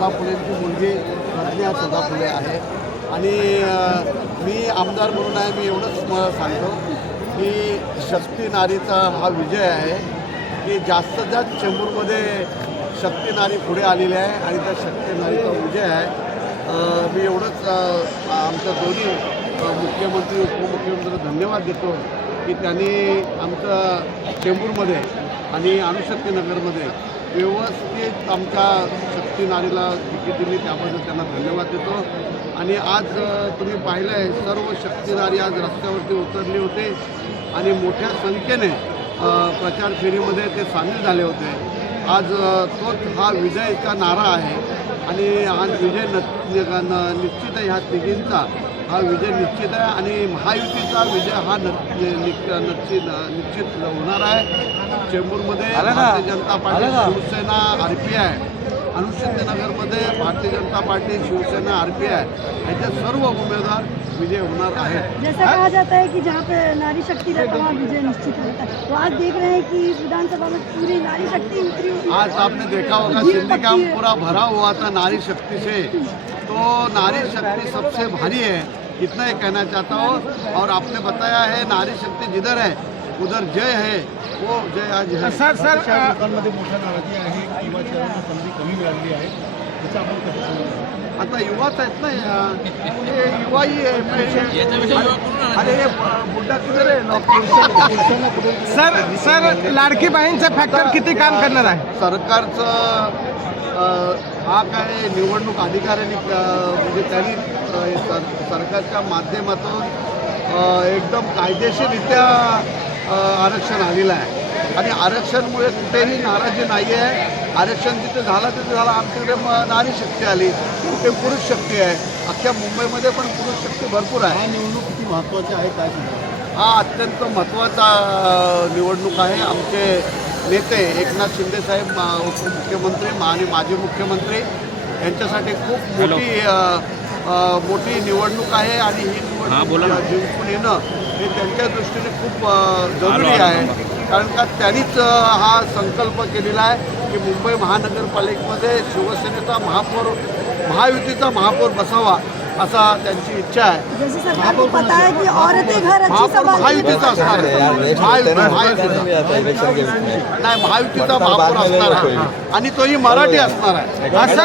सदा फुलेंची मुलगी प्रज्ञा सदा फुले आहे आणि मी आमदार म्हणून आहे. मी एवढंच सांगतो की शक्ती नारीचा हा विजय आहे की जास्तीत जास्त चेंबूरमध्ये शक्ती नारी पुढे आलेली आहे आणि त्या शक्ती नारीचा विजय आहे. मी एवढंच आमच्या दोन्ही मुख्यमंत्री उपमुख्यमंत्री धन्यवाद देतो की त्यांनी आमचं चेंबूरमध्ये आणि अणुशक्तीनगरमध्ये व्यवस्थित आमच्या शक्ती नारीला तिकीट दिली, त्याबद्दल त्यांना धन्यवाद देतो. आणि आज तुम्ही पाहिलं आहे सर्व शक्ती नारी आज रस्त्यावरती उतरले होते आणि मोठ्या संख्येने प्रचार फेरीमध्ये ते सामील झाले होते. आज तोच हा विजयचा नारा आहे आणि हा विजय निश्चित आहे. ह्या तिघींचा हा विजय निश्चित आहे आणि महायुतीचा विजय हा निश्चित होणार आहे. चेंबूरमध्ये Bharatiya Janata party, Shiv Sena, RPI, अणुशक्तीनगरमध्ये Bharatiya Janata party, Shiv Sena, RPI ऐसे सर्व उम्मीदवार विजय होणार आहेत. जैसा कहा जाता है कि जहाँ पे नारी शक्ति रहता है वहाँ विजय निश्चित होता है, तो आज देख रहे हैं कि विधानसभा में पूरी नारी शक्ति उतरी हुई। आज आपने देखा होगा सिंधी काम पूरा भरा हुआ था नारी शक्ति से, तो नारी शक्ति सबसे भारी है, इतना ही कहना चाहता हूँ. और आपने बताया है नारी शक्ति जिधर है उधर जय है, वो जय आज है. सर लोकांमध्ये मोठ्या नाराजी आहे, युवाच्या संधी कमी मिळालेली आहे, त्याचं आपण कसं समजतो? आता युवाच आहेत ना, हे युवाही आहे. अरे हे बुड्ढा किधर आहे? सर लाडकी बहीणचं फॅक्टर किती काम करणार आहे? सरकारचं हा काय निवडणूक अधिकाऱ्यांनी म्हणजे त्यांनी सरकारच्या माध्यमातून एकदम कायदेशीररित्या आरक्षण आलेलं आहे आणि आरक्षणमुळे कुठेही नाराजी नाही आहे. आरक्षण जिथे झालं तिथे झालं. आमच्याकडे नारी शक्ती आली, कुठे पुरुष शक्ती आहे. अख्ख्या मुंबईमध्ये पण पुरुष शक्ती भरपूर आहे. हा निवडणूक किती महत्त्वाची आहे काय हा अत्यंत महत्त्वाचा निवडणूक आहे. आमचे नेते एकनाथ शिंदे साहेब उपमुख्यमंत्री आणि माजी मुख्यमंत्री यांच्यासाठी खूप मोठी निवडणूक आहे आणि ही निवडणूक जिंकून येणं हे त्यांच्या दृष्टीने खूप जरुरी आहे. कारण का त्यांनीच हा संकल्प केलेला आहे की मुंबई महानगरपालिकेमध्ये शिवसेनेचा महापौर, महायुतीचा महापौर बसावा असा त्यांची इच्छा आहे. जैसे सरकार को पता है कि औरतें घर अच्छी महापौर संभाल महायुतीचा असणार आहे. महायुतीचा महापौर असणार आहे आणि तोही मराठी असणार आहे. असं